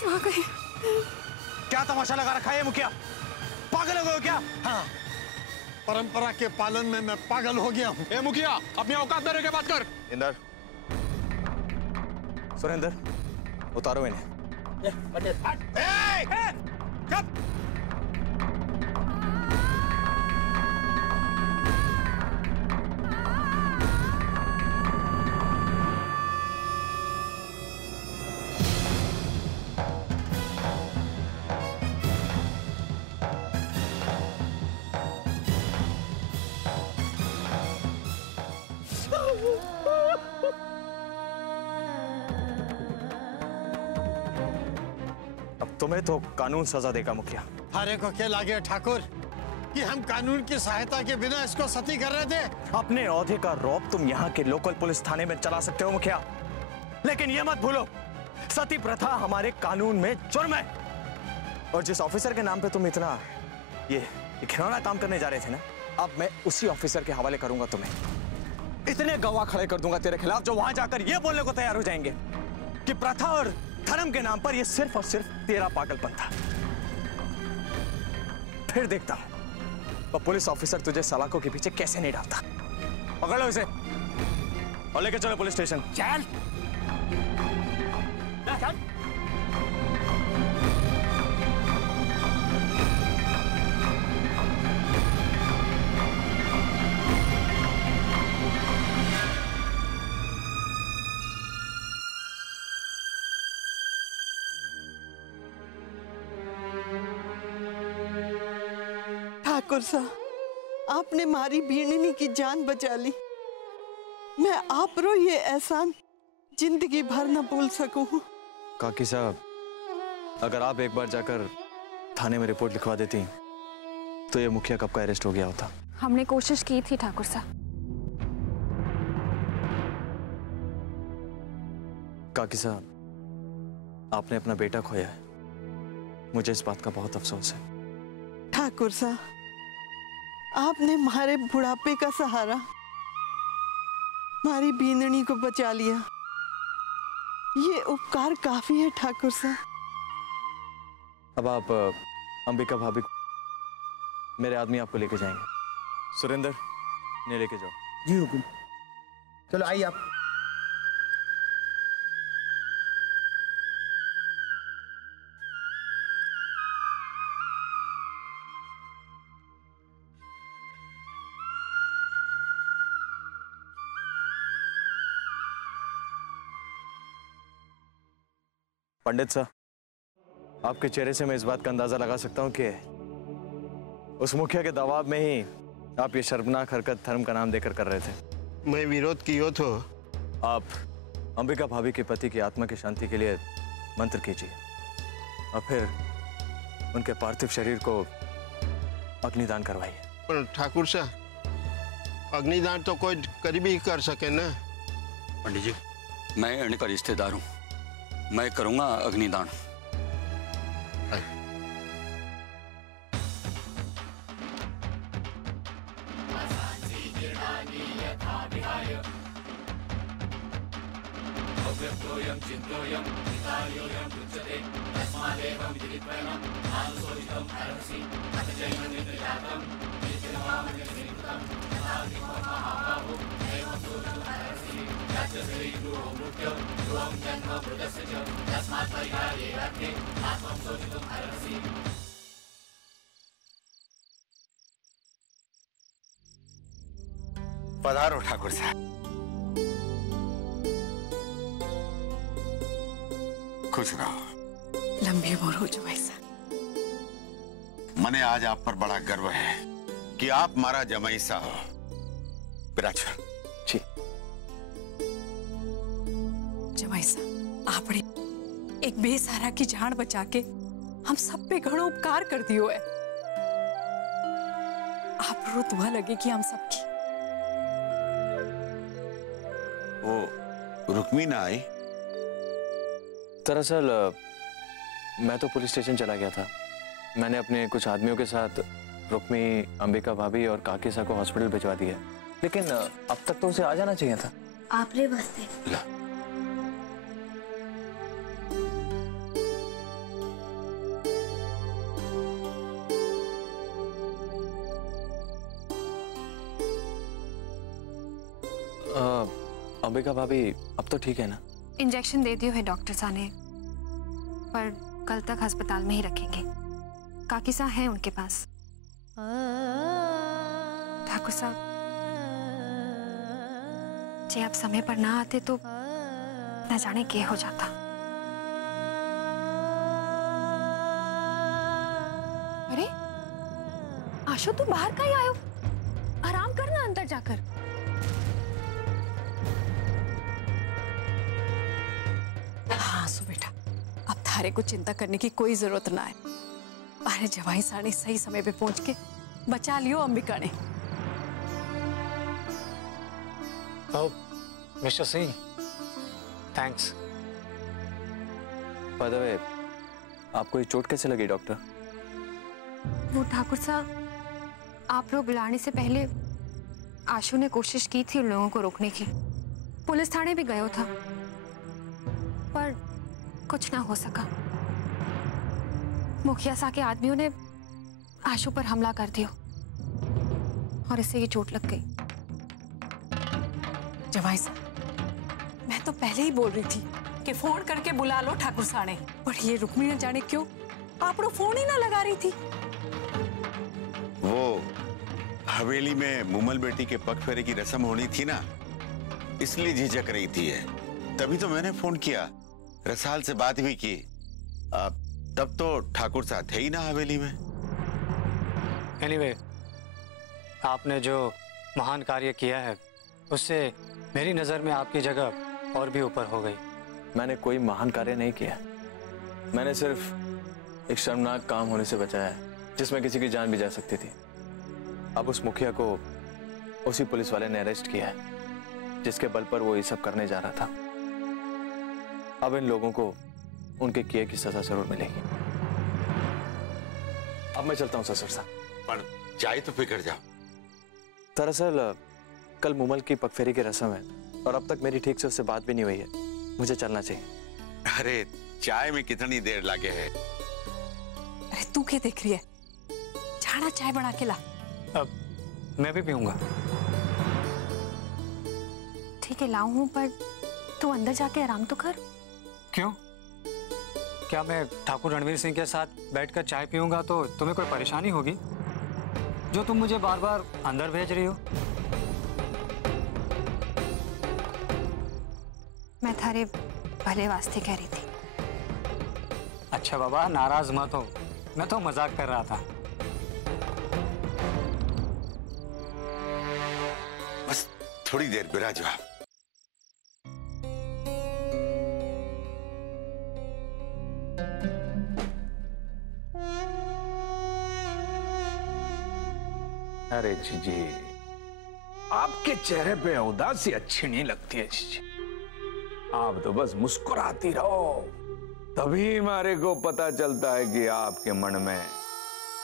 Police आ गई। क्या तमाशा लगा रखा है मुखिया? पागल हो गए हो क्या? हाँ, परंपरा के पालन में मैं पागल हो गया हूँ। ए मुखिया, अपनी औकात में रह के बात कर। इंदर, सुरेंद्र, उतारो इन्हें। तुम्हें तो कानून सजा देगा मुखिया। हरे को क्या लागे ठाकुर कि हम कानून की सहायता के बिना इसको सती कर रहे थे? अपने औहदे का रौब तुम यहाँ के लोकल पुलिस थाने में चला सकते हो मुखिया, लेकिन यह मत भूलो सती प्रथा हमारे कानून में जुर्म है। और जिस ऑफिसर के नाम पे तुम इतना ये खिलौना काम करने जा रहे थे ना, अब मैं उसी ऑफिसर के हवाले करूंगा तुम्हें। इतने गवाह खड़े कर दूंगा तेरे खिलाफ जो वहां जाकर ये बोलने को तैयार हो जाएंगे कि प्रथा और धर्म के नाम पर यह सिर्फ और सिर्फ तेरा पागलपन था। फिर देखता हूं वो पुलिस ऑफिसर तुझे सलाखों के पीछे कैसे नहीं डालता। पकड़ लो इसे और लेके चलो पुलिस स्टेशन। चल। ठाकुर साहब, आपने मारी बीणनी की जान बचा ली। मैं आप रो ये एहसान जिंदगी भर न भूल सकूं। काकी साहब, अगर आप एक बार जाकर थाने में रिपोर्ट लिखवा देती तो ये मुखिया कब का अरेस्ट हो गया होता। हमने कोशिश की थी ठाकुर साहब। काकी साहब, आपने अपना बेटा खोया है, मुझे इस बात का बहुत अफसोस है। ठाकुर साहब, आपने हमारे बुढ़ापे का सहारा, हमारी बींदनी को बचा लिया, ये उपकार काफी है ठाकुर साहब। अब आप अंबिका भाभी, मेरे आदमी आपको लेके जाएंगे। सुरेंद्र, इन्हें लेके जाओ। जी हुकुम। चलो आइए आप। पंडित साहब, आपके चेहरे से मैं इस बात का अंदाजा लगा सकता हूं कि उस मुखिया के दबाव में ही आप ये शर्मनाक हरकत धर्म का नाम देकर कर रहे थे। मैं विरोध किया तो आप अंबिका भाभी के पति की आत्मा की शांति के लिए मंत्र कीजिए और फिर उनके पार्थिव शरीर को अग्निदान करवाइए। पर ठाकुर साहब, अग्निदान तो कोई करीबी ही कर सके ना। पंडित जी, मैं इनका रिश्तेदार हूँ, मैं करूंगा अग्निदान। पधारो ठाकुर साहब। खुश रहो। लंबी उम्र हो जो ऐसा। मने आज आप पर बड़ा गर्व है कि आप मारा जमाई साहब। विराजर जी। जमाई साहब, आपने एक बेसहारा की जान बचा के हम सब पे घणो उपकार कर दियो है। आप रो दुआ लगे कि हम सबकी। वो रुक्मी ना आई? दरअसल मैं तो पुलिस स्टेशन चला गया था। मैंने अपने कुछ आदमियों के साथ रुक्मी, अंबिका भाभी और काकीसा को हॉस्पिटल भिजवा दिया, लेकिन अब तक तो उसे आ जाना चाहिए था। आप रे बसते। अंबिका भाभी अब तो ठीक है ना? इंजेक्शन दे दियो है डॉक्टर साहब ने, पर कल तक अस्पताल में ही रखेंगे। काकी साहब हैं उनके पास। ठाकुर साहब, जे आप समय पर ना आते तो न जाने क्या हो जाता। अरे आशु, तू बाहर कहीं आयो? आराम करना अंदर जाकर। हाँ सु बेटा, अब थारे को चिंता करने की कोई जरूरत ना है। अरे जवाई सानी सही समय पे पहुंच के बचा लियो अंबिका ने। Mister Singh, thanks. Bye the वे, आपको ये चोट कैसे लगी डॉक्टर? वो ठाकुर साहब, आप लोग बुलाने से पहले आशु ने कोशिश की थी उन लोगों को रोकने की। पुलिस थाने भी गया था, पर कुछ ना हो सका। मुखिया सा के आदमियों ने आशु पर हमला कर दिया और इससे ये चोट लग गई। जवाई साहब, मैं तो पहले ही बोल रही थी कि फोन करके बुला लो ठाकुर साने, पर ये रुक्मिणी न जाने क्यों आप लोग फोन ही ना लगा रही थी। वो हवेली में मुमल बेटी के पग फेरे की रस्म होनी थी ना, इसलिए झिझक रही थी है। तभी तो मैंने फोन किया, रसाल से बात भी की। तब तो ठाकुर साहब थे ही ना हवेली में। एनीवे, आपने जो महान कार्य किया है उससे मेरी नजर में आपकी जगह और भी ऊपर हो गई। मैंने कोई महान कार्य नहीं किया, मैंने सिर्फ एक शर्मनाक काम होने से बचाया है जिसमें किसी की जान भी जा सकती थी। अब उस मुखिया को उसी पुलिस वाले ने अरेस्ट किया है जिसके बल पर वो ये सब करने जा रहा था। अब इन लोगों को उनके किए की सजा जरूर मिलेगी। अब मैं चलता हूं ससुर साहब। पर जाए तो फिकर जाओ। दरअसल कल मुमल की पगफेरी की रस्म है और अब तक मेरी ठीक से उससे बात भी नहीं हुई है। मुझे चलना चाहिए। अरे चाय में कितनी देर लगे है? अरे तू क्या देख रही है? जाना चाय बना के ला। अब मैं भी पीऊंगा। ठीक है, लाऊं हूं, पर तू अंदर जाके आराम तो कर। क्यों? क्या मैं ठाकुर रणवीर सिंह के साथ बैठकर चाय पीऊंगा तो तुम्हें कोई परेशानी होगी जो तुम मुझे बार बार अंदर भेज रही हो? मैं थारे भले वास्ते कह रही थी। अच्छा बाबा, नाराज मत हो, मैं तो मजाक कर रहा था। बस थोड़ी देर बिराजो आप। अरे जीजी, आपके चेहरे पे उदासी अच्छी नहीं लगती है जीजी। आप तो बस मुस्कुराती रहो, तभी हमारे को पता चलता है कि आपके मन में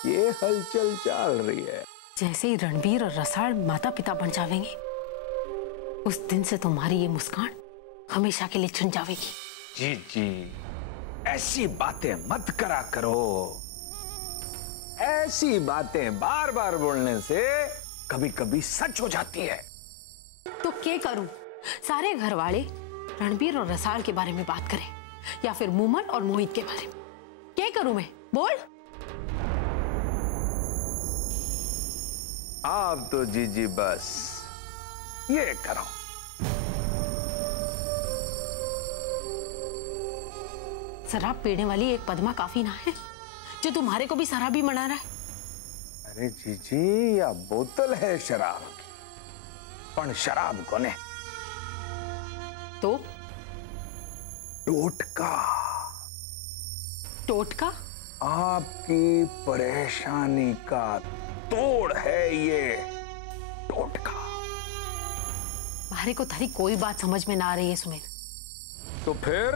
ये हलचल चल रही है। जैसे ही रणबीर और रसाल माता पिता बन जाएंगे, उस दिन से तुम्हारी ये मुस्कान हमेशा के लिए छिन जाएगी। जीजी, ऐसी बातें मत करा करो। ऐसी बातें बार बार बोलने से कभी कभी सच हो जाती है। तो क्या करूं? सारे घर वाले रणबीर और रसाल के बारे में बात करें या फिर मुमल और मोहित के बारे में? क्या करूं मैं? बोल। आप तो जीजी बस ये करो। शराब पीने वाली एक पद्मा काफी ना है जो तुम्हारे को भी शराबी बना रहा है? अरे जीजी, या बोतल है शराब की, पण शराब कोने? तो टोटका। टोटका? आपकी परेशानी का तोड़ है ये टोटका। मारे को थारी कोई बात समझ में ना आ रही है सुमेर। तो फिर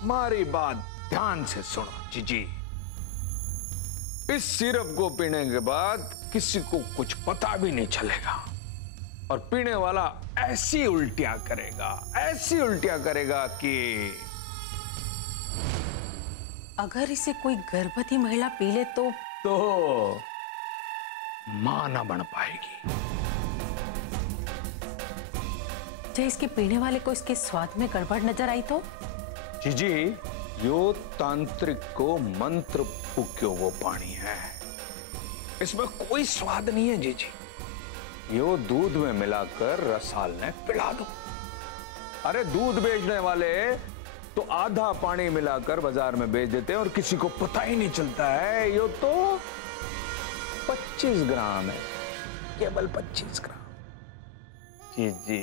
हमारी बात ध्यान से सुनो जीजी। इस सिरप को पीने के बाद किसी को कुछ पता भी नहीं चलेगा और पीने वाला ऐसी उल्टियां करेगा कि अगर इसे कोई गर्भवती महिला पी ले तो मां ना बन पाएगी। जो इसके पीने वाले को इसके स्वाद में गड़बड़ नजर आई तो? जीजी, यो तांत्रिक को मंत्र फूक्यो वो पानी है, इसमें कोई स्वाद नहीं है जीजी। यो दूध में मिलाकर रसाल ने पिला दो। अरे दूध बेचने वाले तो आधा पानी मिलाकर बाजार में बेच देते हैं और किसी को पता ही नहीं चलता है। यो तो 25 ग्राम है, केवल 25 ग्राम। जीजी,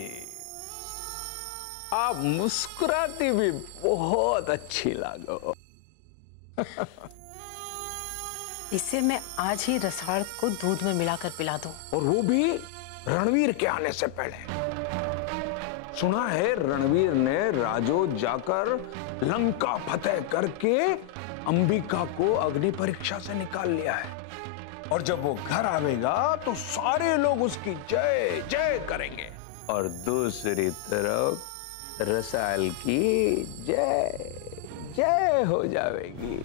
आप मुस्कुराती भी बहुत अच्छी लागो। इसे मैं आज ही रसाल को दूध में मिलाकर पिला दूं। और वो भी रणवीर के आने से पहले। सुना है रणवीर ने राजो जाकर लंका फतेह करके अंबिका को अग्नि परीक्षा से निकाल लिया है, और जब वो घर आवेगा तो सारे लोग उसकी जय जय करेंगे, और दूसरी तरफ रसाल की जय जय हो जाएगी।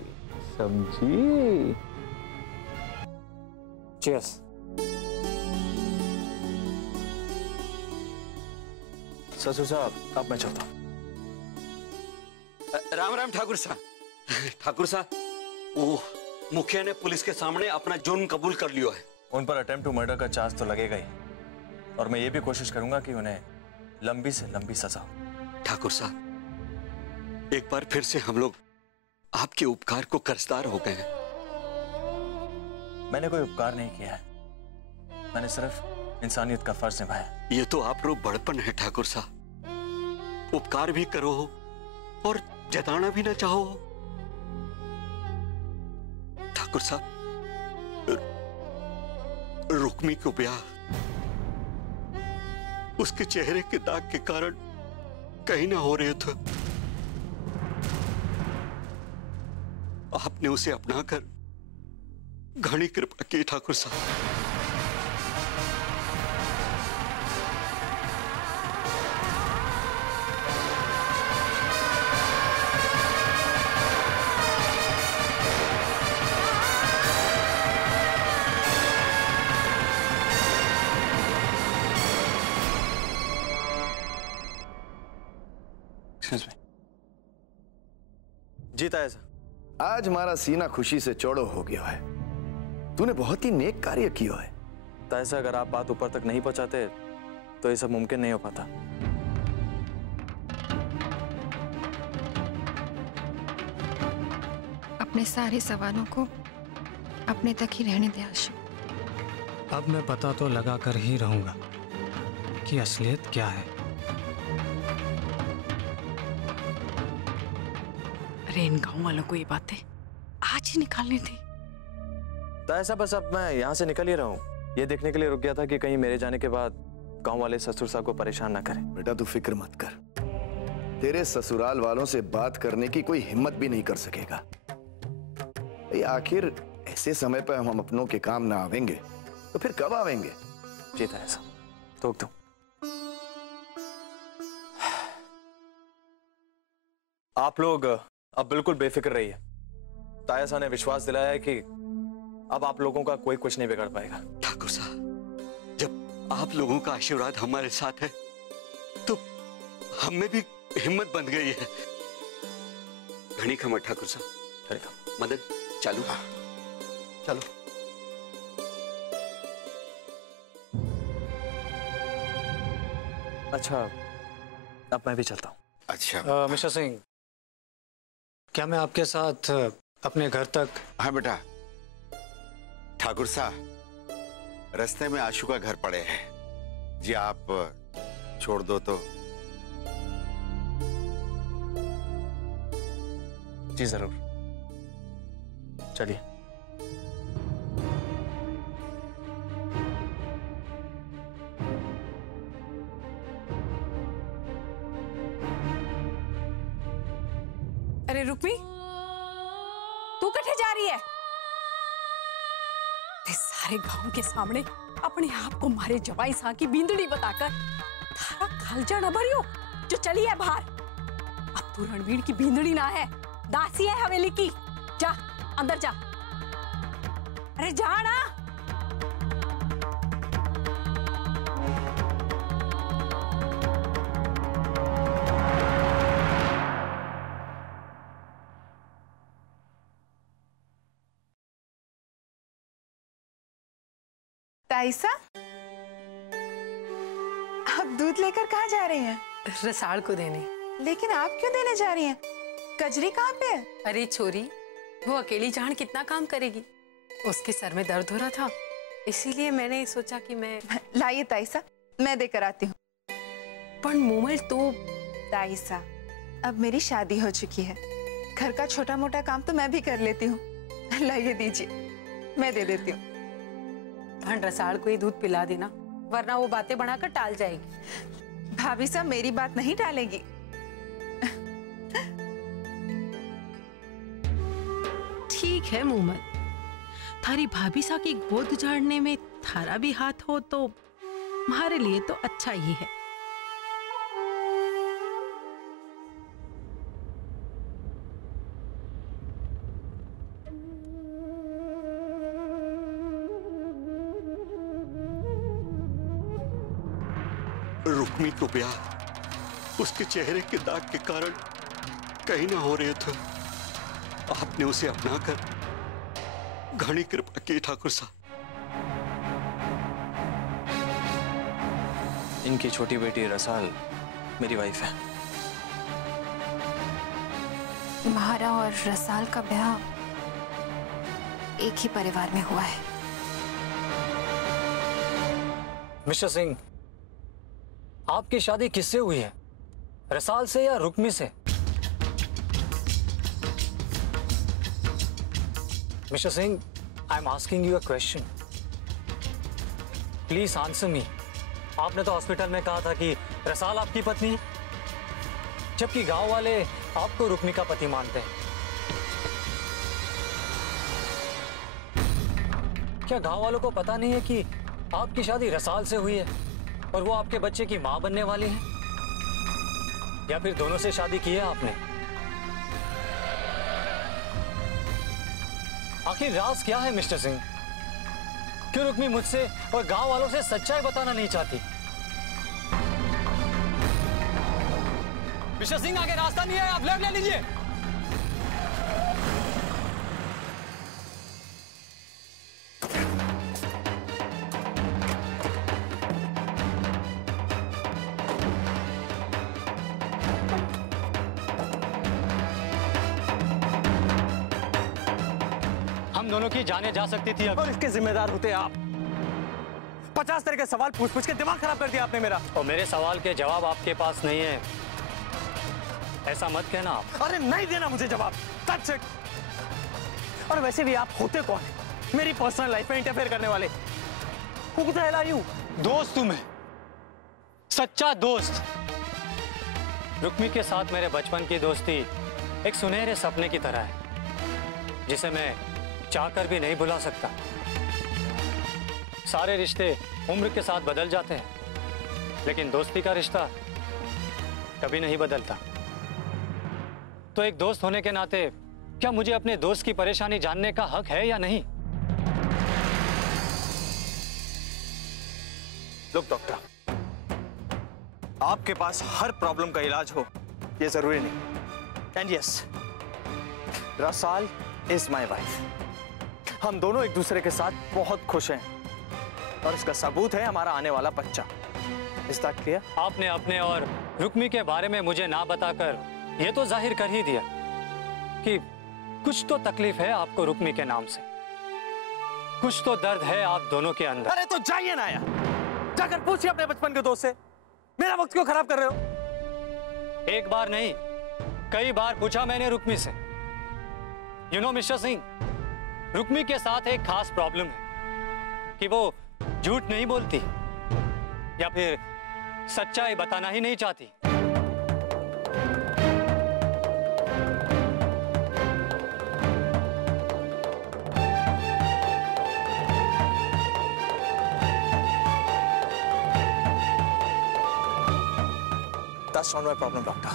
समझी? चीयर्स। ससुर साहब, अब मैं चलता हूं। राम राम ठाकुर साहब। ठाकुर साहब, वो मुखिया ने पुलिस के सामने अपना जुर्म कबूल कर लिया है। उन पर अटेम्प्ट टू मर्डर का चार्ज तो लगेगा ही, और मैं ये भी कोशिश करूंगा कि उन्हें लंबी से लंबी सजा हो। ठाकुर साहब, एक बार फिर से हम लोग आपके उपकार को कर्जदार हो गए हैं। मैंने कोई उपकार नहीं किया है, मैंने सिर्फ इंसानियत का फर्ज निभाया। ये तो आप लोग बड़पन है ठाकुर साहब। उपकार भी करो और जताना भी ना चाहो। ठाकुर साहब, रुक्मी को ब्याह उसके चेहरे के दाग के कारण कहीं ना हो रहे थे। आपने उसे अपनाकर घनी कृपा की ठाकुर साहब। जीता है सर। आज हमारा सीना खुशी से चौड़ो हो गया है। तूने बहुत ही नेक कार्य किया है। तायसा, अगर आप बात ऊपर तक नहीं पहुंचाते तो ये सब मुमकिन नहीं हो पाता। अपने सारे सवालों को अपने तक ही रहने दे आशु। अब मैं पता तो लगा कर ही रहूंगा कि असलियत क्या है। अरे इन गांव वालों को ये बातें आज ही निकालनी थी। तायसा, बस अब मैं यहाँ से निकल ही रहा हूँ। ये देखने के लिए रुक गया था कि कहीं मेरे जाने के बाद गांव वाले ससुर साहब को परेशान ना करें। बेटा तू फिक्र मत कर, तेरे ससुराल वालों से बात करने की कोई हिम्मत भी नहीं कर सकेगा। आखिर ऐसे समय पर हम अपनों के काम ना आवेंगे तो फिर कब आवेंगे? जीता है सब, तो तुम आप लोग अब बिल्कुल बेफिक्र रहिए। तायसा ने विश्वास दिलाया है कि अब आप लोगों का कोई कुछ नहीं बिगाड़ पाएगा। ठाकुर साहब, जब आप लोगों का आशीर्वाद हमारे साथ है तो हम में भी हिम्मत बन गई है। घनी खमर ठाकुर साहब। मदन चालू। चलो। अच्छा, अब मैं भी चलता हूँ। अच्छा मिस्टर सिंह, क्या मैं आपके साथ अपने घर तक? हाँ बेटा। ठाकुर साहब, रास्ते में आशु का घर पड़े हैं जी, आप छोड़ दो तो। जी जरूर, चलिए। अरे रुक्मी, तू कटे जा रही है? ते सारे गांव के सामने अपने आप को मारे जवाई सा की बींदड़ी बताकर थारा कालजा न भरियो जो चली है बाहर। अब तू रणवीर की बींदड़ी ना है, दासी है हवेली की। जा अंदर जा। अरे जा ना। ताइसा, आप दूध लेकर कहाँ जा रही हैं? रसाल को देने। लेकिन आप क्यों देने जा रही हैं? कजरी कहाँ पे है? अरे छोरी, वो अकेली जान कितना काम करेगी। उसके सर में दर्द हो रहा था, इसीलिए मैंने सोचा कि मैं। लाइए ताइसा, मैं देकर आती हूँ। पर मूमल तो। ताइसा, अब मेरी शादी हो चुकी है, घर का छोटा मोटा काम तो मैं भी कर लेती हूँ। लाइए दीजिए, मैं दे देती हूँ। रसाल को ही दूध पिला देना, वरना वो बातें बढ़ाकर टाल जाएगी। भाभी साहब मेरी बात नहीं टालेगी। ठीक है मूमल, थारी भाभी सा की गोद उजाड़ने में थारा भी हाथ हो तो हमारे लिए तो अच्छा ही है। रुक्मी को ब्याह उसके चेहरे के दाग के कारण कहीं ना हो रहे थे। आपने उसे अपनाकर घनी कृपा की ठाकुर साहब। इनकी छोटी बेटी रसाल मेरी वाइफ है। तुम्हारा और रसाल का ब्याह एक ही परिवार में हुआ है। मिस्टर सिंह, आपकी शादी किससे हुई है, रसाल से या रुक्मी से? Mister Singh, I am asking you a question, please answer me. आपने तो हॉस्पिटल में कहा था कि रसाल आपकी पत्नी है, जबकि गांव वाले आपको रुक्मी का पति मानते हैं। क्या गांव वालों को पता नहीं है कि आपकी शादी रसाल से हुई है और वो आपके बच्चे की मां बनने वाली है? या फिर दोनों से शादी की है आपने? आखिर राज क्या है मिस्टर सिंह? क्यों रुक्मी मुझसे और गांव वालों से सच्चाई बताना नहीं चाहती? मिस्टर सिंह, आगे रास्ता नहीं है, आप लेफ्ट ले लीजिए। हम दोनों की जाने जा सकती थी अब। और इसके जिम्मेदार होते आप। 50 तरह के सवाल पूछ पूछ के दिमाग खराब कर दिया आपने मेरा। और मेरे सवाल के जवाब आपके पास नहीं है, ऐसा मत कहना आप। अरे नहीं देना मुझे जवाब, that's it। और वैसे भी आप होते कौन है मेरी पर्सनल लाइफ में इंटरफेयर करने वाले? Who the hell are you? दोस्त हूं मैं, सच्चा दोस्त। रुक्मी के साथ मेरे बचपन की दोस्ती एक सुनहरे सपने की तरह है, जिसे मैं चाहकर भी नहीं भुला सकता। सारे रिश्ते उम्र के साथ बदल जाते हैं, लेकिन दोस्ती का रिश्ता कभी नहीं बदलता। तो एक दोस्त होने के नाते क्या मुझे अपने दोस्त की परेशानी जानने का हक है या नहीं? लुक डॉक्टर, आपके पास हर प्रॉब्लम का इलाज हो ये जरूरी नहीं। And yes, Rasal is my wife. हम दोनों एक दूसरे के साथ बहुत खुश हैं और इसका सबूत है हमारा आने वाला बच्चा। Is that clear? आपने अपने और रुक्मी के बारे में मुझे ना बताकर ये तो जाहिर कर ही दिया कि कुछ तो तकलीफ है आपको रुक्मी के नाम से, कुछ तो दर्द है आप दोनों के अंदर। अरे तो जाइए ना यार, जाकर पूछिए अपने बचपन के दोस्त से। मेरा वक्त क्यों खराब कर रहे हो? एक बार नहीं, कई बार पूछा मैंने रुक्मी से। You know mister Singh, Rukmi के साथ एक खास प्रॉब्लम है कि वो झूठ नहीं बोलती या फिर सच्चाई बताना ही नहीं चाहती। That's not my problem, doctor.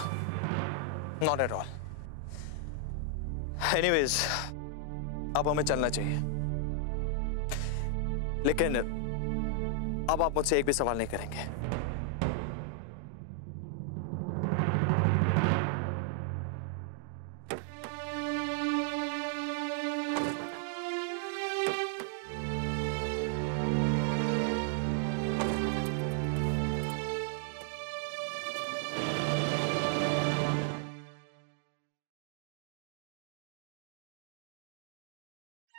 Not at all. Anyways, अब हमें चलना चाहिए, लेकिन अब आप मुझसे एक भी सवाल नहीं करेंगे।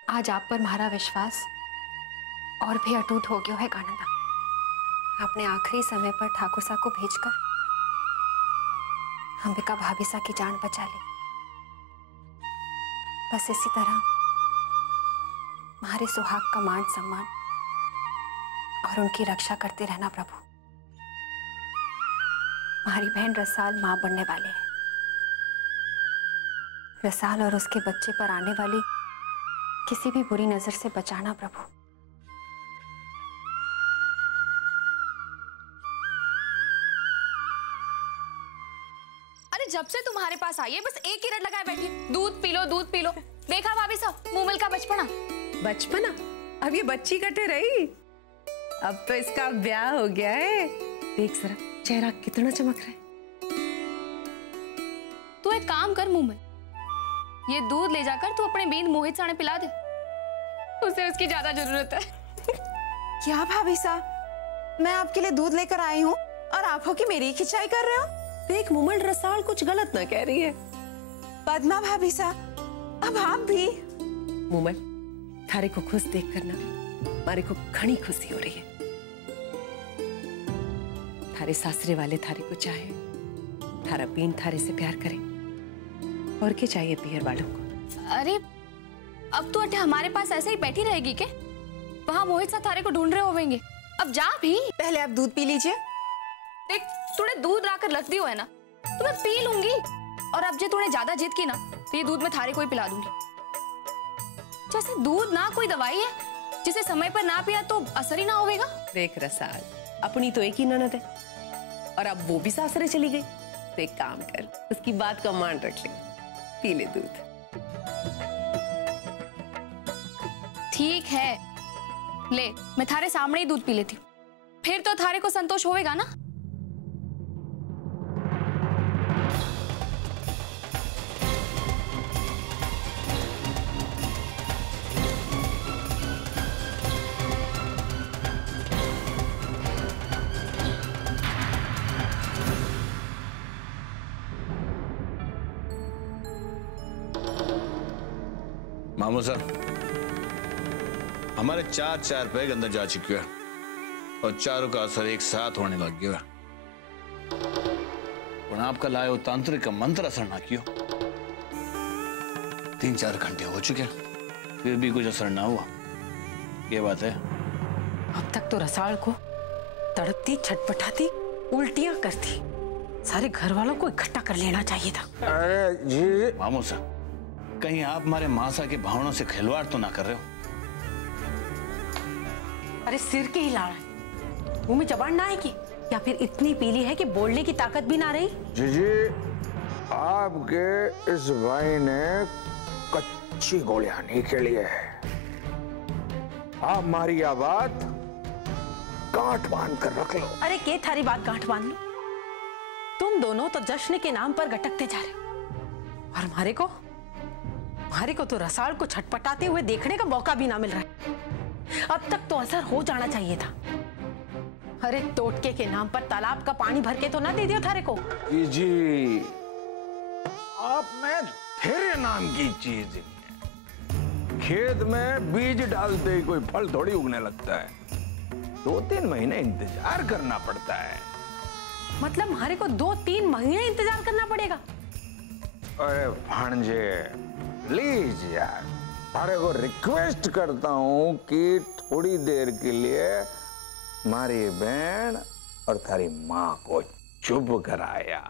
आज आप पर हमारा विश्वास और भी अटूट हो गया है कानंदा। आपने आखिरी समय पर ठाकुर साहब को भेजकर अंबिका भाभी सा की जान बचा ली। बस इसी तरह हमारे सुहाग का मान सम्मान और उनकी रक्षा करते रहना प्रभु। हमारी बहन रसाल मां बनने वाले हैं। रसाल और उसके बच्चे पर आने वाली किसी भी बुरी नजर से बचाना प्रभु। अरे जब से तुम्हारे पास आई है बस एक ही रट लगाए बैठी, दूध पी लो दूध पी लो। देखा भाभी साहब मूमल का बचपना। बचपना? अब ये बच्ची कटे रही, अब तो इसका ब्याह हो गया है। देख जरा चेहरा कितना चमक रहा है। तू एक काम कर मूमल, ये दूध ले जाकर तू अपने बीन मोहित साने पिला दे, उसे उसकी ज्यादा जरूरत है। क्या भाभी साहब, मैं आपके लिए दूध लेकर आई हूँ और आप हो कि मेरी खिंचाई कर रहे हो। देख मूमल, रसाल कुछ गलत ना कह रही है। पद्मा भाभी साहब, अब आप भी। मूमल, थारे को खुश देख कर ना मारे को घनी खुशी हो रही है। थारे सासरे वाले थारे को चाहे, थारा बीन थारे से प्यार करे, और क्या चाहिए पियर वालों को। अरे अब तो अटे हमारे पास ऐसे ही बैठी रहेगी के? वहाँ मोहित सा थारे को ढूंढ रहे होंगे। अब जा भी। पहले आप दूध पी लीजिए। देख तूने दूध लाकर रख दियो है ना, तो मैं पी लूंगी। और अब जो तूने ज्यादा जिद की ना तो ये दूध मैं थारे को ही पिला दूंगी। जैसे दूध ना कोई दवाई है जिसे समय पर ना पिया तो असर ही ना होगा। देख रसाल, अपनी तो एक ही ननद है और अब वो भी सासरे चली गई, तो एक काम कर, उसकी बात का मान रख ले, पी ले दूध। ठीक है, ले मैं थारे सामने ही दूध पी लेती हूँ, फिर तो थारे को संतोष होएगा ना। मामू साहब, हमारे चार पैग अंदर जा चुके हैं और चारों का असर एक साथ होने लग गया। पर आपका लाए तांत्रिक का मंत्र असर ना किया। 3-4 घंटे हो चुके हैं, फिर भी कुछ असर ना हुआ। ये बात है। अब तक तो रसाल को तड़पती, छटपटाती, उल्टियां करती, सारे घर वालों को इकट्ठा कर लेना चाहिए था। अरे जी मामू साहब, कहीं आप हमारे मासा के भावनाओं से खिलवाड़ तो ना कर रहे हो? अरे सिर के ही लाड़, मुंह में जबान ना है कि, या फिर इतनी पीली है कि बोलने की ताकत भी ना रही। जी आपके इस भाई ने कच्ची गोलियां निकली है। आप हमारी बात गांठ बांध कर रख लो। अरे के थारी बात गांठ बांध लो? तुम दोनों तो जश्न के नाम पर गटकते जा रहे हो और हमारे को तो रसाल को छटपटाते हुए देखने का मौका भी ना मिल रहा है। अब तक तो असर हो जाना चाहिए था। अरे टोटके के नाम पर तालाब का पानी भर के तो ना दे दिया थारे को। जी आप में तेरे नाम की चीज है। खेत में बीज डालते ही कोई फल थोड़ी उगने लगता है। 2-3 महीने इंतजार करना पड़ता है। मतलब हमारे को 2-3 महीने इंतजार करना पड़ेगा? अरे भांजे प्लीज यार, अरे को रिक्वेस्ट करता हूं कि थोड़ी देर के लिए हमारी बहन और थारी माँ को चुप कराया।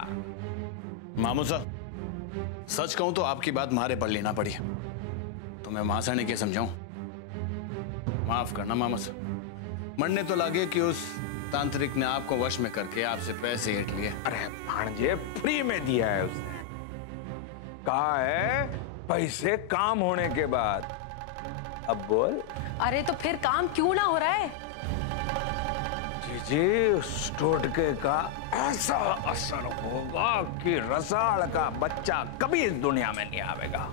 मामू साहब, सच कहूं तो आपकी बात मारे पर लेना पड़ी, तो मैं मां ने क्या समझाऊं? माफ करना मामा साहब, मरने तो लगे कि उस तांत्रिक ने आपको वश में करके आपसे पैसे ऐंठ लिए। अरे भांजे फ्री में दिया है उसने, कहा है पैसे काम होने के बाद। अब बोल। अरे तो फिर काम क्यों ना हो रहा है? जी उस टोटके का ऐसा असर होगा कि रसाल का बच्चा कभी इस दुनिया में नहीं आवेगा।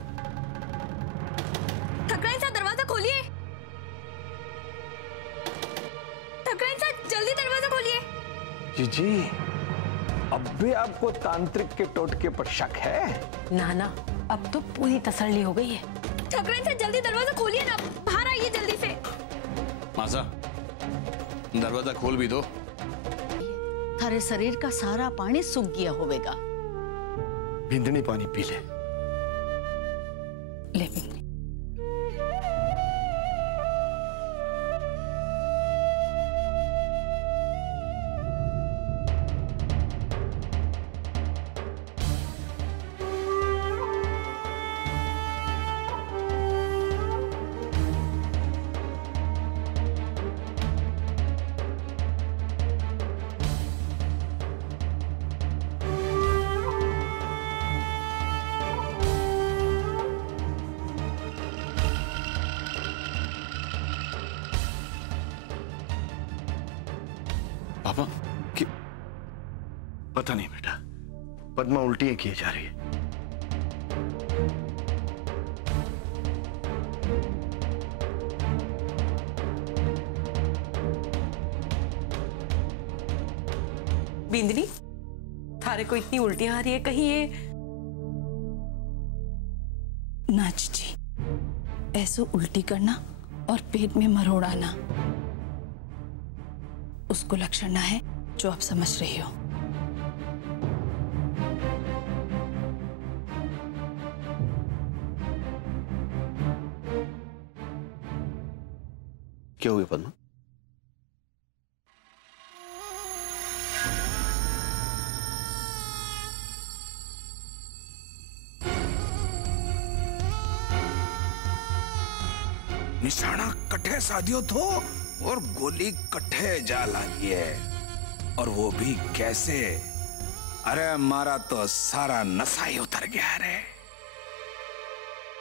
ठकराइन साहब दरवाजा खोलिए। ठकराइन साहब जल्दी दरवाजा खोलिए। जी अब भी आपको तांत्रिक के टोटके पर शक है? ना अब तो पूरी तसल्ली हो गई है। आप थक रहे थे, जल्दी दरवाजा खोलिए ना, बाहर आइए जल्दी से। मासा, दरवाजा खोल भी दो। थारे शरीर का सारा पानी सूख गया होवेगा। बिंदनी पानी पी ले। ले बिंदनी। पापा पता नहीं बेटा, पद्मा उल्टियां किए जा रही है। बिंदनी, थारे को इतनी उल्टियां आ रही है, कहीं ये ना जी, ऐसे उल्टी करना और पेट में मरोड़ाना उसको लक्षण ना है जो आप समझ रही हो। क्या हो गया पद्मा? निशाना कट्ठे साधियो थो और गोली कट्ठे जा लागी है, और वो भी कैसे? अरे मारा तो सारा नशा ही उतर गया रे।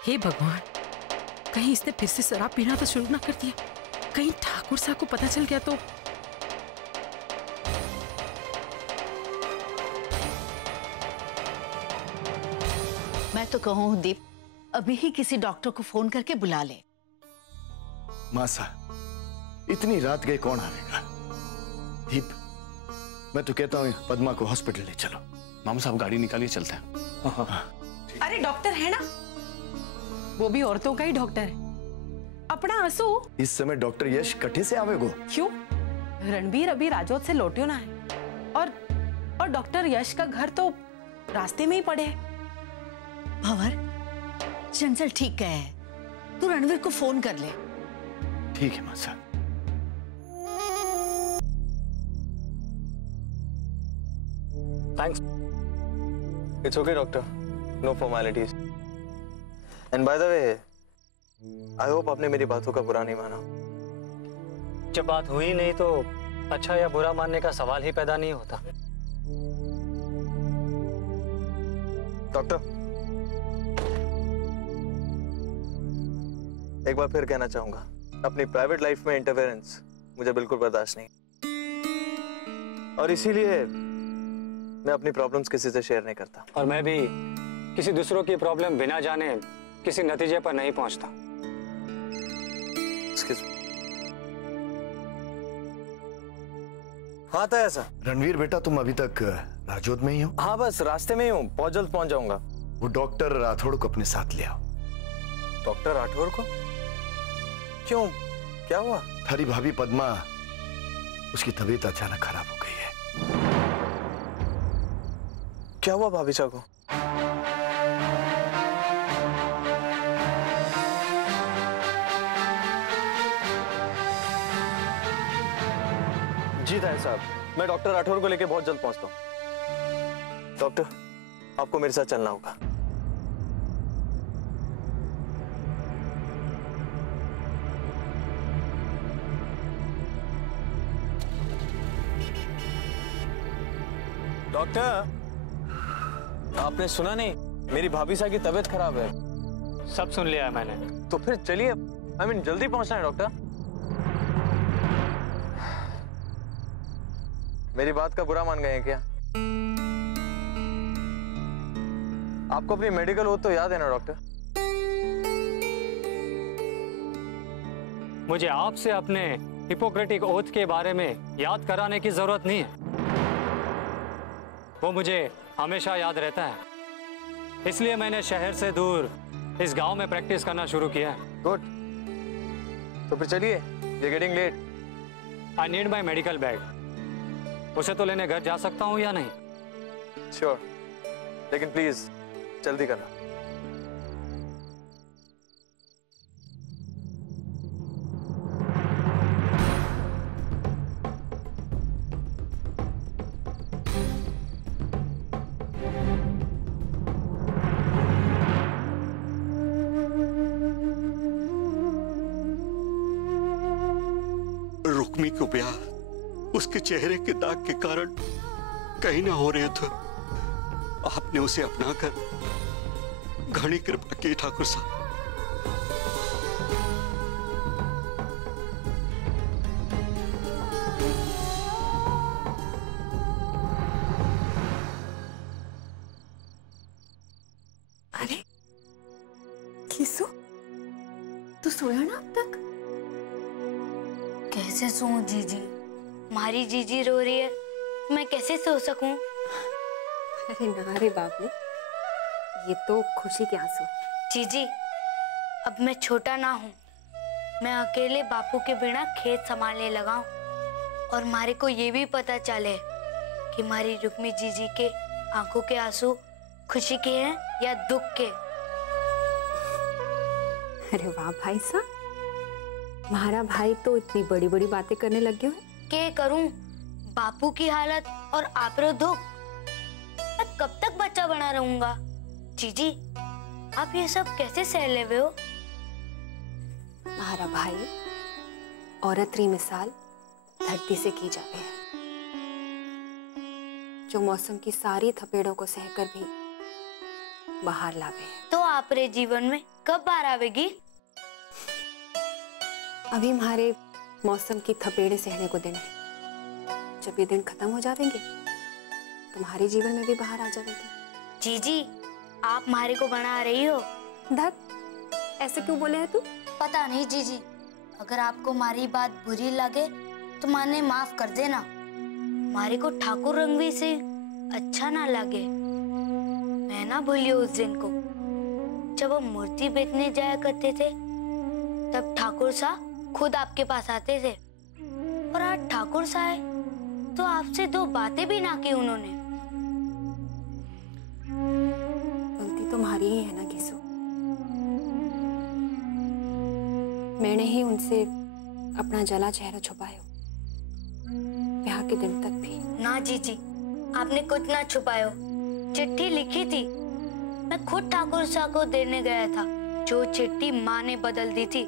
हे भगवान, कहीं इसने फिर से शराब पीना तो शुरू ना कर दिया। कहीं ठाकुर साहब को पता चल गया तो। मैं तो कहूँ दीप, अभी ही किसी डॉक्टर को फोन करके बुला ले। मासा, इतनी रात गए कौन आएगा? दीप, मैं तो कहता हूँ पद्मा को हॉस्पिटल ले चलो। मामा साहब गाड़ी निकालिए, चलते हैं। अरे डॉक्टर है ना, वो भी औरतों का ही डॉक्टर है। अपना आंसू इस समय डॉक्टर यश कट्ठे से आवेगो? क्यों? रणबीर अभी राजौत से लौटियो ना है, और डॉक्टर यश का घर तो रास्ते में ही पड़े है। भंवर, चंचल ठीक है, तू रणवीर को फोन कर ले। ठीक है मासा। Thanks. It's okay, doctor. No formalities. And by the way, I hope आपने मेरी बातों का बुरा नहीं माना। जब बात हुई नहीं तो अच्छा या बुरा मानने का सवाल ही पैदा नहीं होता। डॉक्टर, एक बार फिर कहना चाहूंगा, अपनी प्राइवेट लाइफ में इंटरफेरेंस मुझे बिल्कुल बर्दाश्त नहीं, और इसीलिए मैं अपनी प्रॉब्लम्स किसी से शेयर नहीं करता। और मैं भी किसी दूसरों की प्रॉब्लम बिना जाने किसी नतीजे पर नहीं पहुंचता। हाँ था ऐसा। रणवीर बेटा, तुम अभी तक राजौत में ही हो? हाँ, बस रास्ते में ही हूँ, बहुत जल्द पहुंच जाऊंगा। वो डॉक्टर राठौड़ को अपने साथ ले आओ। डॉक्टर राठौड़ को? क्यों, क्या हुआ? थारी भाभी पद्मा, उसकी तबीयत अचानक खराब हो गई है। क्या हुआ भाभी साहब को? जी ताया साहब, मैं डॉक्टर राठौर को लेके बहुत जल्द पहुंचता हूं। डॉक्टर, आपको मेरे साथ चलना होगा। डॉक्टर, आपने सुना नहीं, मेरी भाभी साहब की तबीयत खराब है। सब सुन लिया है मैंने। तो फिर चलिए, जल्दी पहुंचना है डॉक्टर। मेरी बात का बुरा मान गए हैं क्या? आपको अपनी मेडिकल ओथ तो याद है ना डॉक्टर? मुझे आपसे अपने हिपोक्रेटिक ओथ के बारे में याद कराने की जरूरत नहीं है, वो मुझे हमेशा याद रहता है। इसलिए मैंने शहर से दूर इस गांव में प्रैक्टिस करना शुरू किया है। गुड, तो फिर चलिए, ये getting late. I need my medical bag. उसे तो लेने घर जा सकता हूँ या नहीं? श्योर, लेकिन प्लीज जल्दी करना। रुक्मी को ब्याह उसके चेहरे के दाग के कारण कहीं ना हो रहे थे। आपने उसे अपनाकर घनी कृपा की ठाकुर साहब। अरे किसु, तू सोया ना अब तक? कैसे सोऊं जीजी? हमारी जीजी रो रही है, मैं कैसे सो सकूं? अरे ना रे बाबू, ये तो खुशी के आंसू। जीजी, अब मैं छोटा ना हूँ। मैं अकेले बापू के बिना खेत संभालने लगा हूँ। और हमारे को ये भी पता चले कि हमारी रुक्मी जीजी के आंखों के आंसू खुशी के हैं या दुख के। अरे वाह भाई साहब, हमारा भाई तो इतनी बड़ी बड़ी बातें करने लग गए हैं। क्या करूं? बापू की हालत और आप रो दुख, मैं कब तक बच्चा बना रहूंगा? जीजी, आप ये सब कैसे सह ले हो? हमारा भाई औरत री मिसाल धरती से की जावे है, जो मौसम की सारी थपेड़ों को सहकर भी बाहर लावे है। तो आप रे जीवन में कब बाहर आवेगी? अभी हमारे मौसम की थपेड़े सहने को दिन है। जब ये दिन खत्म हो जाएंगे, तुम्हारे जीवन में भी बाहर आ जाएगी। जीजी, आप हमारे को बना रही हो। धत, ऐसे क्यों बोले है तू? पता नहीं जीजी, अगर आपको हमारी बात बुरी लगे तो माने माफ कर देना। हमारे को ठाकुर रंगवी से अच्छा ना लगे। मैं ना भूलियो उस दिन को, जब हम मूर्ति बेचने जाया करते थे, तब ठाकुर साहब खुद आपके पास आते थे। और आज ठाकुर साहब तो आपसे दो बातें भी ना की उन्होंने। गलती तुम्हारी ही है ना घिसो। मैंने ही उनसे अपना जला चेहरा छुपाया ब्याह के दिन तक भी। ना जीजी, आपने कुछ ना छुपायो। चिट्ठी लिखी थी, मैं खुद ठाकुर साहब को देने गया था। जो चिट्ठी माँ ने बदल दी थी।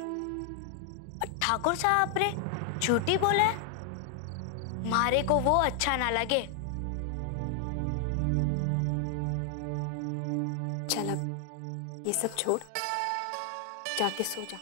ठाकुर साहब आपने झूठी बोला है, मारे को वो अच्छा ना लगे। चल अब ये सब छोड़, जाके सो जा।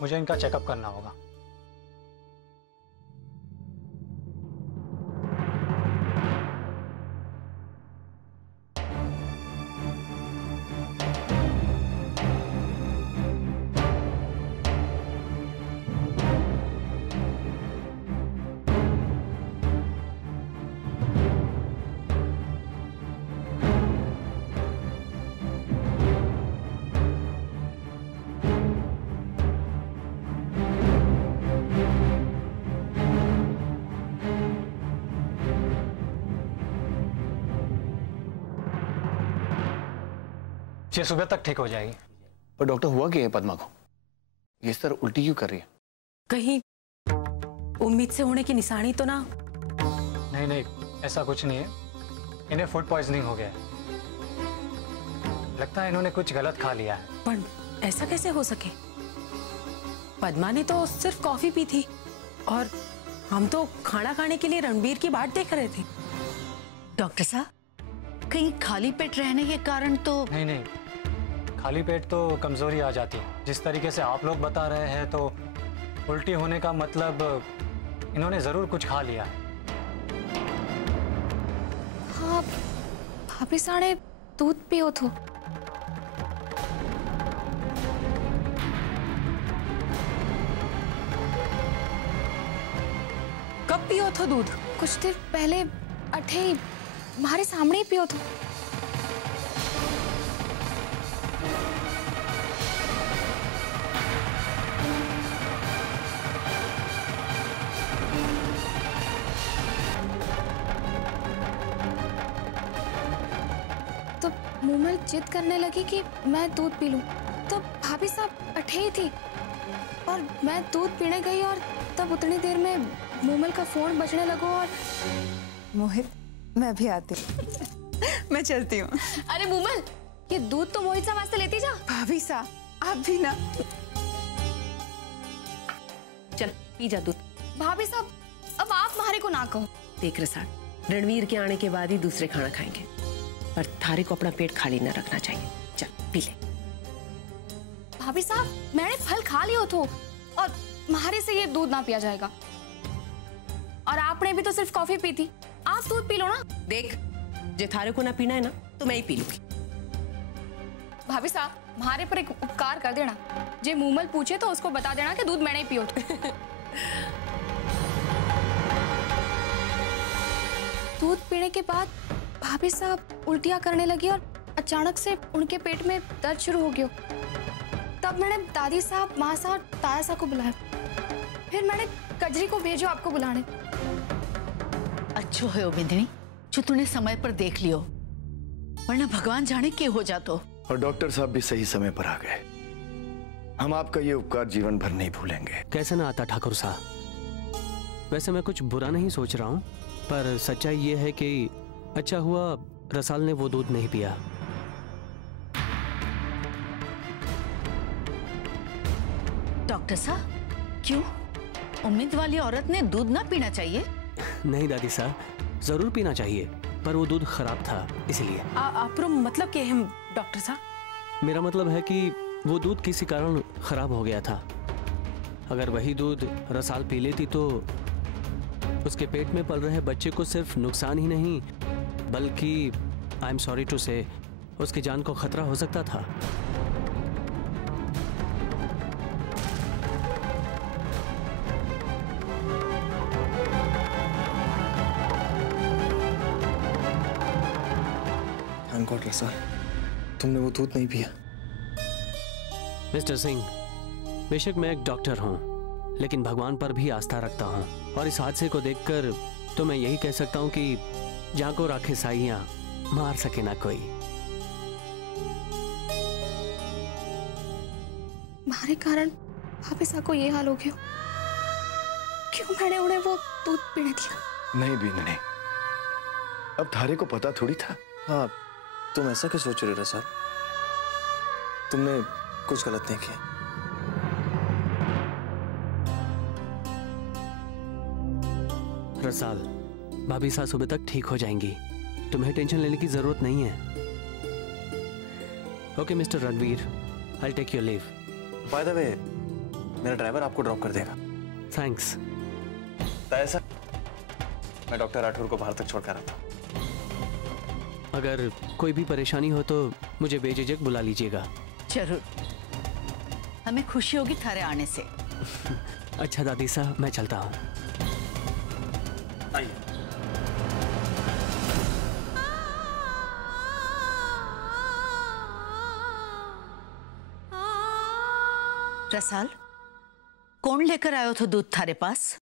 मुझे इनका चेकअप करना होगा। ये सुबह तक ठीक हो जाएगी। पर डॉक्टर, हुआ क्या है पद्मा को? ये इस तरह उल्टी क्यों कर रही है? कहीं उम्मीद से होने की निशानी तो ना? नहीं नहीं, ऐसा कुछ नहीं है। इन्हें फूड पॉइजनिंग हो गया है। लगता है इन्होंने कुछ गलत खा लिया है। पर ऐसा कैसे हो सके? पद्मा ने तो सिर्फ कॉफी पी थी और हम तो खाना खाने के लिए रणबीर की बाट देख रहे थे। डॉक्टर साहब, कहीं खाली पेट रहने के कारण तो नहीं नहीं, खाली पेट तो कमजोरी आ जाती है। जिस तरीके से आप लोग बता रहे हैं तो उल्टी होने का मतलब इन्होंने जरूर कुछ खा लिया है। हाँ, भाभी साढ़े दूध पियो थो। कब पियो थो दूध? कुछ देर पहले अठे ही हमारे सामने ही पियो थो। तो मूमल जिद करने लगी कि मैं दूध पी लूं, तो भाभी साहब अठे ही थी और मैं दूध पीने गई और तब उतनी देर में मूमल का फोन बजने लगा और मोहित, मैं भी आती हूँ। मैं चलती हूँ। अरे मूमल, ये दूध तो मोहित साहब वास्ते लेती जा। भाभी साहब, आप भी ना। चल पी जा दूध। भाभी साहब, अब आप मारे को ना कहो। देख रसाल, रणवीर के आने के बाद ही दूसरे खाना खाएंगे, पर थारे को अपना पेट खाली न रखना चाहिए। चल पी ले। भाभी साहब, मैंने फल खा लियो थो और मारे से ये दूध ना पिया जाएगा। और आपने भी तो सिर्फ कॉफी पी थी, आप दूध पी लो ना। देख, जे थारे को ना पीना है ना तो मैं ही पी लूंगी। भाभी साहब, हमारे पर एक उपकार कर देना, जे मूमल पूछे तो उसको बता देना कि दूध मैंने ही पियो था। दूध पीने के बाद भाभी साहब उल्टियां करने लगी और अचानक से उनके पेट में दर्द शुरू हो गया। तब मैंने दादी साहब, माँ साहब और ताया साहब को बुलाया। फिर मैंने कजरी को भेजो आपको बुलाने। अच्छो है बिंदनी जो तूने समय पर देख लियो, वरना भगवान जाने के हो जातो। और डॉक्टर साहब भी सही समय पर आ गए। हम आपका ये उपकार जीवन भर नहीं भूलेंगे। कैसे ना आता ठाकुर साहब। वैसे मैं कुछ बुरा नहीं सोच रहा हूँ, पर सच्चाई ये है कि अच्छा हुआ रसाल ने वो दूध नहीं पिया। डॉक्टर साहब, क्यों? उम्मीद वाली औरत ने दूध ना पीना चाहिए? नहीं दादी साहब, जरूर पीना चाहिए, पर वो दूध खराब था इसलिए। आपरो मतलब क्या है डॉक्टर साहब? मेरा मतलब है कि वो दूध किसी कारण खराब हो गया था। अगर वही दूध रसाल पी लेती तो उसके पेट में पल रहे बच्चे को सिर्फ नुकसान ही नहीं, बल्कि आई एम सॉरी टू से उसकी जान को खतरा हो सकता था। थैंक गॉड रसाल, तुमने वो दूध नहीं पिया। मिस्टर सिंह, बेशक मैं एक डॉक्टर हूँ, लेकिन भगवान पर भी आस्था रखता हूँ, और इस हादसे को देखकर तो मैं यही कह सकता हूँ कि जाको राखे साइयां, मार सके ना कोई। हमारे कारण भाभी साहब को ये हाल हो गया। क्यों मैंने उन्हें वो दूध पीने दिया? नहीं बीना नहीं, अब थारे को पता थोड़ी था। हाँ, तुम ऐसा क्यों सोच रहे हो रसाल? तुमने कुछ गलत नहीं किया। रसाल, भाभी साहब सुबह तक ठीक हो जाएंगी, तुम्हें टेंशन लेने की जरूरत नहीं है। Okay mister Ranveer, I take your leave. By the way, मेरा ड्राइवर आपको ड्रॉप कर देगा। थैंक्स। ऐसा मैं डॉक्टर राठौर को बाहर तक छोड़ कर आता हूँ। अगर कोई भी परेशानी हो तो मुझे बेझिझक बुला लीजिएगा। जरूर, हमें खुशी होगी थारे आने से। अच्छा दादी साहब, मैं चलता हूँ। आइए। रसाल, कौन लेकर आयो था दूध थारे पास?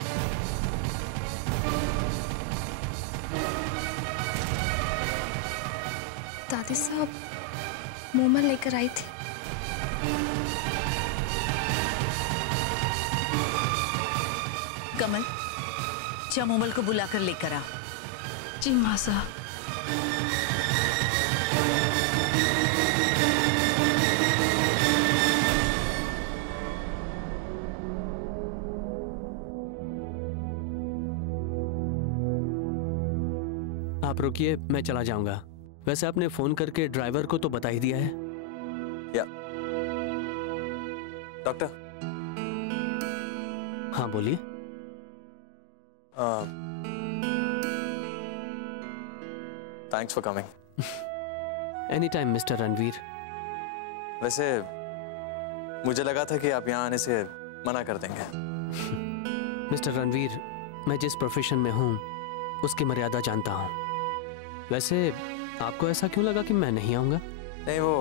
दादी साहब मूमल लेकर आई थी। कमल, जा मूमल को बुलाकर लेकर आ। जी माँ साहब। आप रुकिए, मैं चला जाऊंगा। वैसे आपने फोन करके ड्राइवर को तो बता ही दिया है। या डॉक्टर। हाँ बोलिए। Thanks for coming. Any time mister Ranveer. वैसे मुझे लगा था कि आप यहाँ आने से मना कर देंगे। मिस्टर रणवीर, मैं जिस प्रोफेशन में हूँ उसकी मर्यादा जानता हूँ। वैसे आपको ऐसा क्यों लगा कि मैं नहीं आऊँगा? नहीं, वो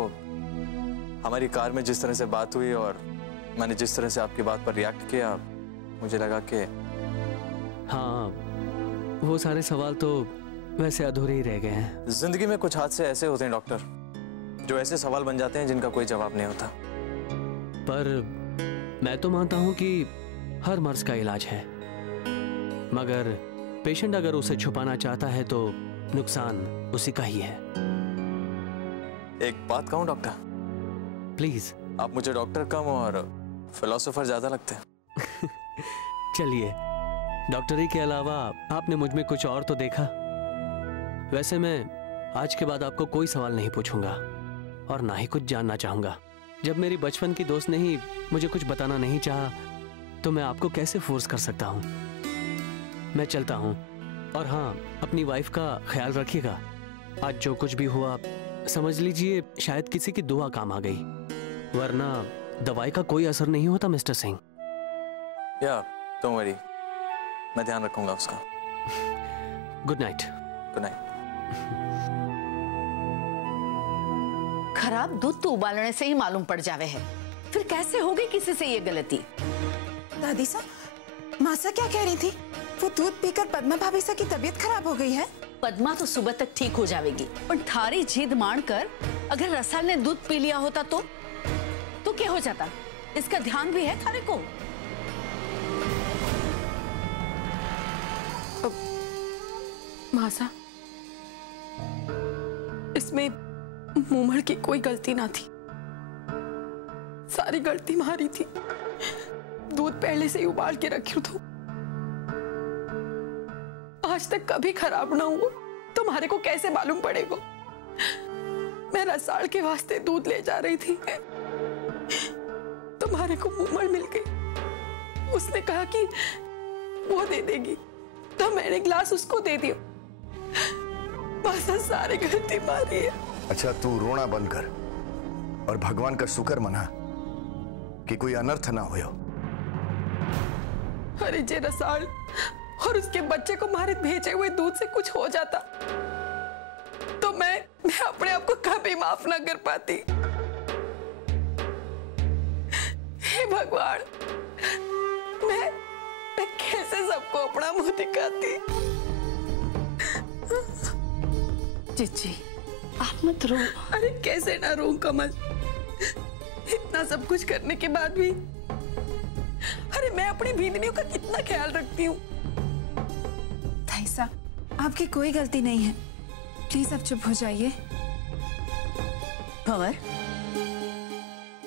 हमारी कार में जिस तरह से बात हुई और मैंने जिस तरह से आपकी बात पर रिएक्ट किया, मुझे लगा कि हाँ, वो सारे सवाल तो वैसे अधूरे ही रह गए हैं। जिंदगी में कुछ हादसे ऐसे होते हैं डॉक्टर, जो ऐसे सवाल बन जाते हैं जिनका कोई जवाब नहीं होता। पर मैं तो मानता हूं कि हर मर्ज का इलाज है, मगर पेशेंट अगर उसे छुपाना चाहता है तो नुकसान उसी का ही है। एक बात कहूं डॉक्टर? प्लीज। आप मुझे डॉक्टर कम और फिलोसोफर ज्यादा लगते हैं। चलिए, डॉक्टरी के अलावा आपने मुझ में कुछ और तो देखा। वैसे मैं आज के बाद आपको कोई सवाल नहीं पूछूंगा और ना ही कुछ जानना चाहूंगा। जब मेरी बचपन की दोस्त ने ही मुझे कुछ बताना नहीं चाहा तो मैं आपको कैसे फोर्स कर सकता हूं। मैं चलता हूं, और हाँ, अपनी वाइफ का ख्याल रखिएगा। आज जो कुछ भी हुआ समझ लीजिए शायद किसी की दुआ काम आ गई, वरना दवाई का कोई असर नहीं होता मिस्टर सिंह। या डोंट वरी, मैं ध्यान रखूंगा उसका। Good night. Good night. खराब दूध तो उबालने से ही मालूम पड़ जावे है, फिर कैसे हो गई किसी से ये गलती? दादी सा, मासा क्या कह रही थी? वो दूध पीकर पद्मा भाभी सा की तबीयत खराब हो गई है। पद्मा तो सुबह तक ठीक हो जाएगी, और थारी जिद मानकर अगर रसाल ने दूध पी लिया होता तो क्या हो जाता? इसका ध्यान भी है थारे को? मासा, इसमें मूमल की कोई गलती ना थी, सारी गलती हमारी थी। दूध पहले से ही उबाल के रखी तो आज तक कभी खराब ना हुआ, तुम्हारे को कैसे मालूम पड़ेगा? मैं रसाल के वास्ते दूध ले जा रही थी, तुम्हारे को मूमल मिल गई। उसने कहा कि वो दे देगी, तो मैंने ग्लास उसको दे दिया। मासा, सारी गलती मारी है। अच्छा, तू रोना बंद कर और भगवान का शुक्र मना कि कोई अनर्थ ना हो। अरे जे रसाल और उसके बच्चे को मारे भेजे हुए दूध से कुछ हो जाता तो मैं अपने आप को कभी माफ ना कर पाती। हे भगवान, मैं कैसे सबको अपना मुंह दिखाती? जीजी, आप मत रो। अरे कैसे ना रो कमल, इतना सब कुछ करने के बाद भी। अरे मैं अपनी बींदनियों का कितना ख्याल रखती हूँ। थाईसा, आपकी कोई गलती नहीं है, प्लीज अब चुप हो जाइए। भंवर,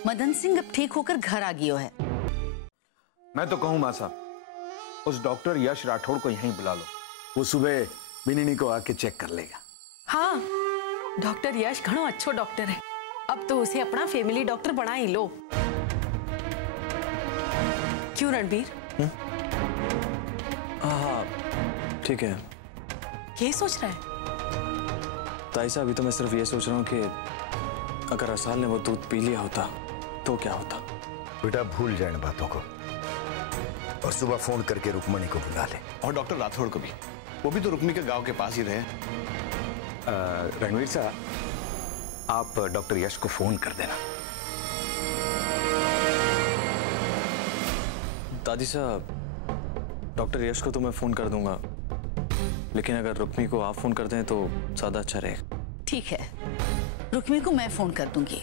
मदन सिंह अब ठीक होकर घर आ गयो है। मैं तो कहूं मासा, उस डॉक्टर यश राठौड़ को यहीं बुला लो। वो सुबह बिनिनी को आके चेक कर लेगा। हाँ, डॉक्टर यश घणो अच्छो डॉक्टर है, अब तो उसे अपना फैमिली डॉक्टर बना ही लो। क्यों रणबीर? हाँ, ठीक है। क्या सोच रहा है? ताईसा, अभी तो मैं सिर्फ ये सोच रहा हूँ कि अगर रसाल ने वो दूध पी लिया होता तो क्या होता। बेटा, भूल जाए इन बातों को और सुबह फोन करके रुक्मणी को बुला ले। और डॉक्टर राठौड़ को भी, वो भी तो रुक्मी के गांव के पास ही रहे। रणवीर साहब, आप डॉक्टर यश को फोन कर देना। दादी साहब, डॉक्टर यश को तो मैं फोन कर दूंगा, लेकिन अगर रुक्मी को आप फोन कर दें तो ज्यादा अच्छा रहेगा। ठीक है, रुक्मी को मैं फोन कर दूंगी।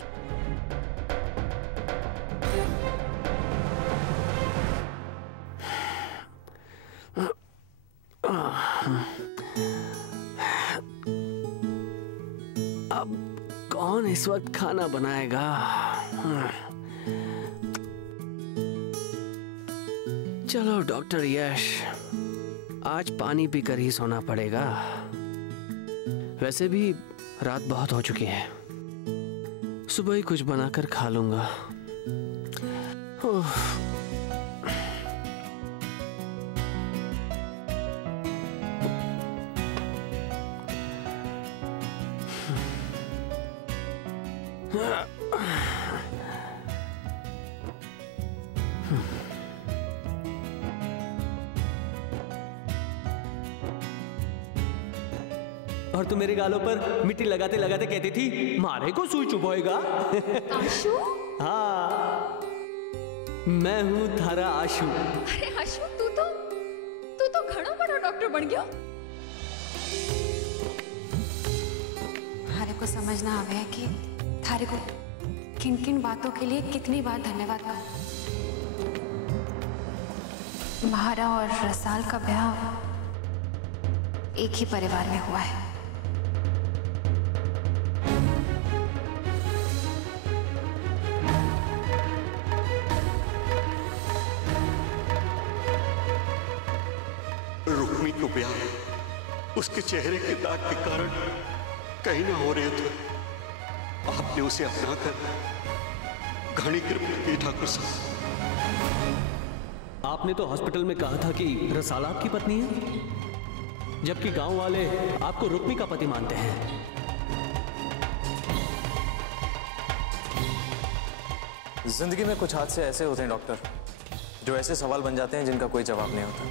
अब कौन इस वक्त खाना बनाएगा? चलो डॉक्टर यश, आज पानी पीकर ही सोना पड़ेगा। वैसे भी रात बहुत हो चुकी है, सुबह ही कुछ बनाकर खा लूंगा। ओह। और तू मेरे गालों पर मिट्टी लगाते लगाते कहती थी मारे को सुई चुभोएगा। आशु? हाँ, मैं हूँ थारा आशु। अरे आशु, तू तो घणो बड़ा डॉक्टर बन गया। थारे को समझना आवे कि थारे को किन किन बातों के लिए कितनी बार धन्यवाद कहूं। महारा और रसाल का ब्याह एक ही परिवार में हुआ है। रुक्मी को ब्याह उसके चेहरे के दाग के कारण कहीं ना हो रहे थे। आपने उसे अपनाकर घनी कृपा की ठाकुर साहब। आपने तो हॉस्पिटल में कहा था कि रसाल आपकी पत्नी है, जबकि गांव वाले आपको रुक्मी का पति मानते हैं। जिंदगी में कुछ हादसे ऐसे होते हैं डॉक्टर, जो ऐसे सवाल बन जाते हैं जिनका कोई जवाब नहीं होता।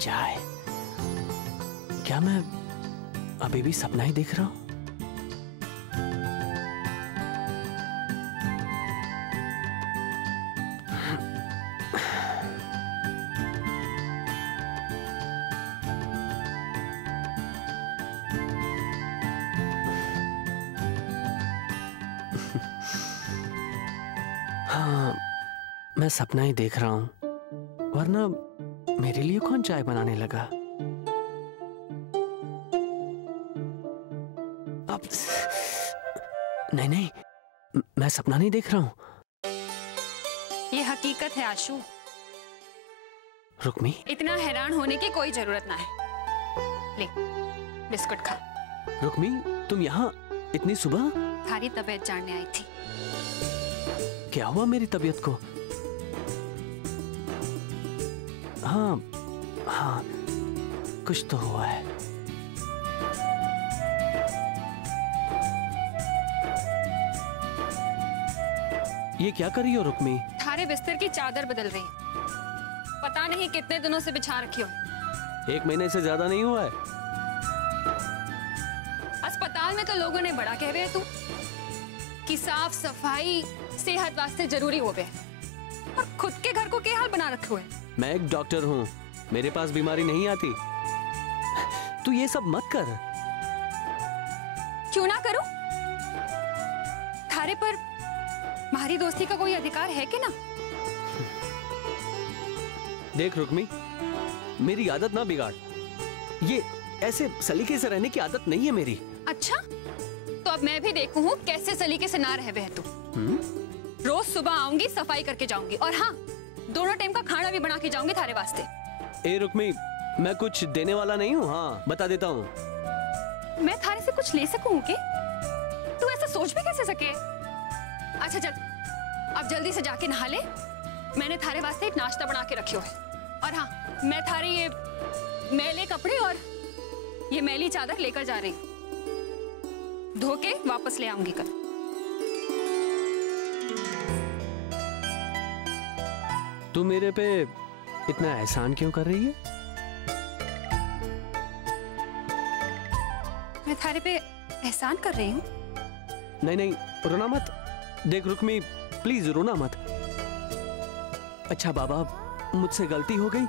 चाय? क्या मैं अभी भी सपना ही देख रहा हूं? हाँ, मैं सपना ही देख रहा हूं, वरना मेरे लिए कौन चाय बनाने लगा? अब नहीं नहीं, मैं सपना नहीं देख रहा हूं। ये हकीकत है आशु। रुक्मी, इतना हैरान होने की कोई जरूरत ना है। ले, बिस्कुट खा। रुक्मी, तुम यहाँ इतनी सुबह? थारी तबीयत जानने आई थी। क्या हुआ मेरी तबीयत को? हाँ हाँ, कुछ तो हुआ है। ये क्या कर रही हो रुक्मी? थारे बिस्तर की चादर बदल रही। पता नहीं कितने दिनों से बिछा रखी हो। 1 महीने से ज्यादा नहीं हुआ है। अस्पताल में तो लोगों ने बड़ा कह रहे हैं तू कि साफ सफाई सेहत वास्ते जरूरी हो गए, और खुद के घर को क्या हाल बना रखे हुए। मैं एक डॉक्टर हूँ, मेरे पास बीमारी नहीं आती। तू ये सब मत कर। क्यों ना करूं? थारे पर हमारी दोस्ती का कोई अधिकार है कि ना? देख रुक्मी, मेरी आदत ना बिगाड़। ये ऐसे सलीके से रहने की आदत नहीं है मेरी। अच्छा, तो अब मैं भी देखूं हूँ कैसे सलीके से ना रह बे तू। रोज सुबह आऊंगी, सफाई करके जाऊंगी, और हाँ, दोनों टाइम का खाना भी बना के जाऊंगी थारे वास्ते। ए रुक्मी, मैं कुछ देने वाला नहीं हूँ। हाँ, बता देता हूँ। मैं थारे से कुछ ले सकूं के? तू ऐसा सोच भी कैसे सके? अच्छा चल, अब जल्दी से जाके नहा ले। मैंने थारे वास्ते एक नाश्ता बना के रखी है, और हाँ, मैं थारे ये मैले कपड़े और ये मैली चादर लेकर जा रही हूँ। धो के वापस ले आऊंगी कल। तू मेरे पे इतना एहसान क्यों कर रही है? मैं थारे पे एहसान कर रही हूँ। नहीं नहीं, रोना मत। देख रुक्मी, प्लीज रोना मत। अच्छा बाबा, मुझसे गलती हो गई।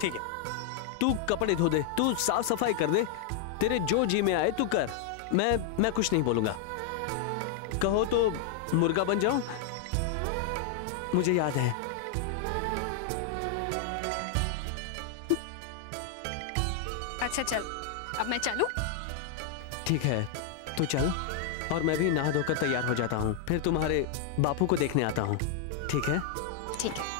ठीक है, तू कपड़े धो दे, तू साफ सफाई कर दे, तेरे जो जी में आए तू कर। मैं कुछ नहीं बोलूंगा। कहो तो मुर्गा बन जाऊं? मुझे याद है। अच्छा चल, अब मैं चलूं? ठीक है, तू चल, और मैं भी नहा धोकर तैयार हो जाता हूँ। फिर तुम्हारे बापू को देखने आता हूँ। ठीक है? ठीक है।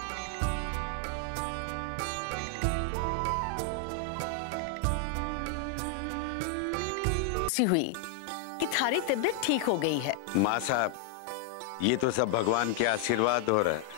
हुई कि थारी तबीयत ठीक हो गई है। माँ साहब, ये तो सब भगवान के आशीर्वाद और